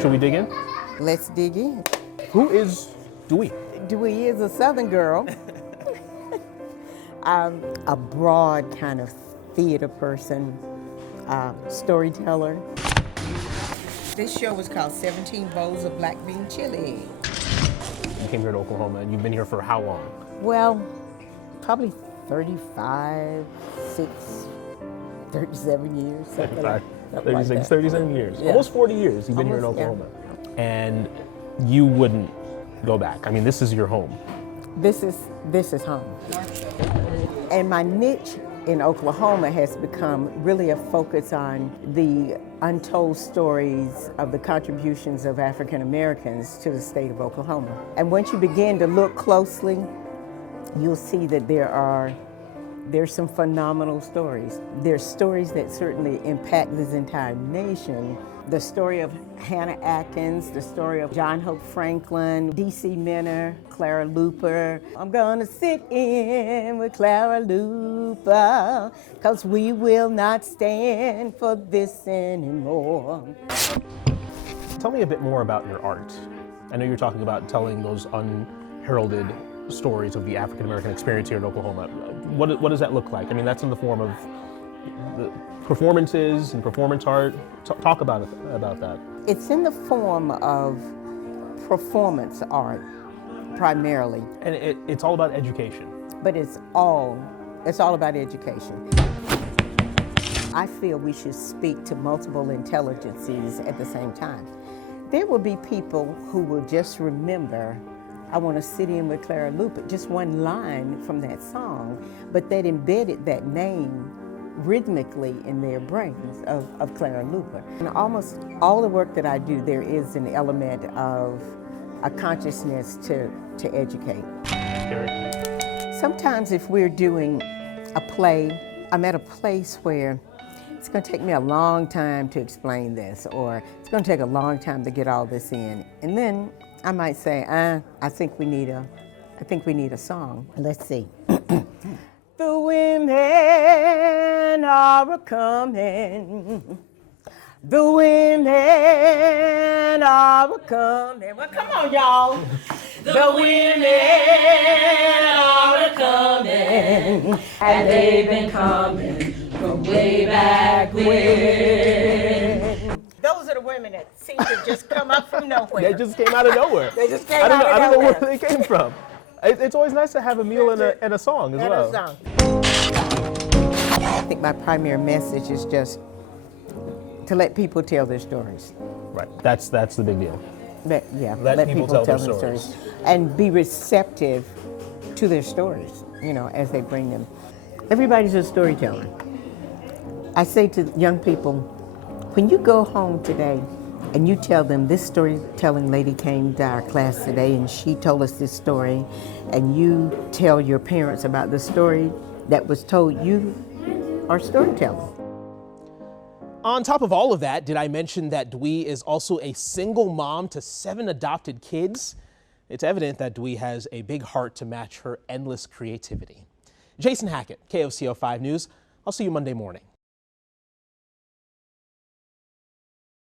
Should we dig in? Let's dig in. Who is Dwe? Dwe is a Southern girl. A broad kind of theater person, storyteller. This show was called 17 Bowls of Black Bean Chili. You came here to Oklahoma, and you've been here for how long? Well, probably 35, 37 years. 35, like 36, that. 37 years. Yeah. Almost 40 years you've been here in Oklahoma. Yeah. And you wouldn't go back. I mean, this is your home. This is home. And my niche in Oklahoma has become really a focus on the untold stories of the contributions of African Americans to the state of Oklahoma. And once you begin to look closely, you'll see that there's some phenomenal stories. There's stories that certainly impact this entire nation. The story of Hannah Atkins, the story of John Hope Franklin, D.C. Minner, Clara Luper. I'm gonna sit in with Clara Luper, 'cause we will not stand for this anymore. Tell me a bit more about your art. I know you're talking about telling those unheralded stories of the African American experience here in Oklahoma. What does that look like? I mean, that's in the form of the performances and performance art. Talk about that. It's in the form of performance art, primarily. And it's all about education. But it's all about education. I feel we should speak to multiple intelligences at the same time. There will be people who will just remember, I want to sit in with Clara Luper, just one line from that song, but that embedded that name rhythmically in their brains of Clara Luper. And almost all the work that I do, there is an element of a consciousness to educate. Sometimes if we're doing a play, I'm at a place where it's going to take me a long time to explain this, or it's going to take a long time to get all this in. And then I might say, I think we need a song. Let's see. The women are a-coming. The women are a-coming. Well, come on, y'all. The women are a-coming. And they've been coming from way back when. Those are the women that seem to just come up from nowhere. They just came out of nowhere. They just came out of nowhere. I don't know where they came from. It's always nice to have a meal and a song as well. I think my primary message is just to let people tell their stories. Right. That's the big deal. Let people tell their stories. And be receptive to their stories, as they bring them. Everybody's a storyteller. I say to young people, when you go home today and you tell them, this storytelling lady came to our class today and she told us this story, and you tell your parents about the story that was told, you are storytelling. On top of all of that, did I mention that Dwe is also a single mom to 7 adopted kids? It's evident that Dwe has a big heart to match her endless creativity. Jason Hackett, KOCO 5 News. I'll see you Monday morning.